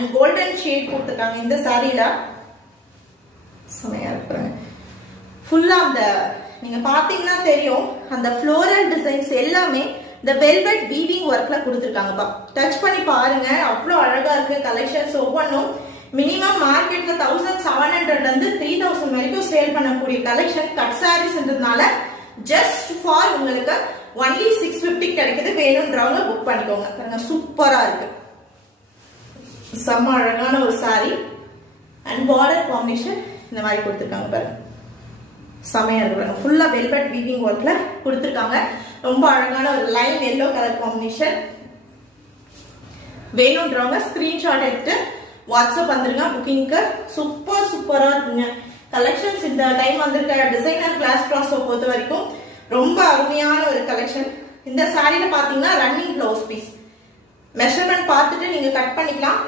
And golden shade கொடுத்துருக்காங்க இந்த சாரீல. செமையா இருக்கிறாங்க. ஃபுல்லா அந்த நீங்க பாத்தீங்கன்னா தெரியும் அந்த ஃப்ளோரல் டிசைன்ஸ் எல்லாமே இந்த வெல்வெட் வீவிங் ஒர்க்ல கொடுத்துருக்காங்கப்பா. டச் பண்ணி பாருங்க, அவ்வளோ அழகா இருக்கு கலெக்ஷன்ஸ். ஒவ்வொன்றும் மினிமம் மார்க்கெட்ல 1700 இருந்து 3000 வரைக்கும் சேல் பண்ணக்கூடிய கலெக்ஷன். கட் சாரீஸ்ன்றதுனால ஜஸ்ட் ஃபார் உங்களுக்கு ஒன்லி 650 கிடைக்குது. வேணும்ன்றவங்க புக் பண்ணிக்கோங்க. பாருங்க சூப்பரா இருக்கு, செம்ம அழகான ஒரு சாரி. அண்ட் பார்டர் காம்பினேஷன் இந்த மாதிரி கொடுத்துருக்காங்க பாருங்க, செமையா இருக்கு. ஃபுல்லா வெல்வெட் வீவிங் ஒர்க்ல கொடுத்துருக்காங்க. ரொம்ப அழகான ஒரு லைன் எல்லோ கலர் காம்பினேஷன். வேணும்ன்றவங்க ஸ்கிரீன்ஷாட் எடுத்து வாட்ஸ்அப் வந்துருங்க புக்கிங்க்கு. சூப்பரா இருக்குங்க கலெக்ஷன்ஸ். இந்த டைம் வந்திருக்க டிசைனர் கிளாஸ் ட்ராஸை பொறுத்த வரைக்கும் ரொம்ப அருமையான ஒரு கலெக்ஷன். இந்த சாரியில பாத்தீங்கன்னா ரன்னிங் பிளவுஸ் பீஸ் மெஷர்மெண்ட் பார்த்துட்டு நீங்க கட் பண்ணிக்கலாம்.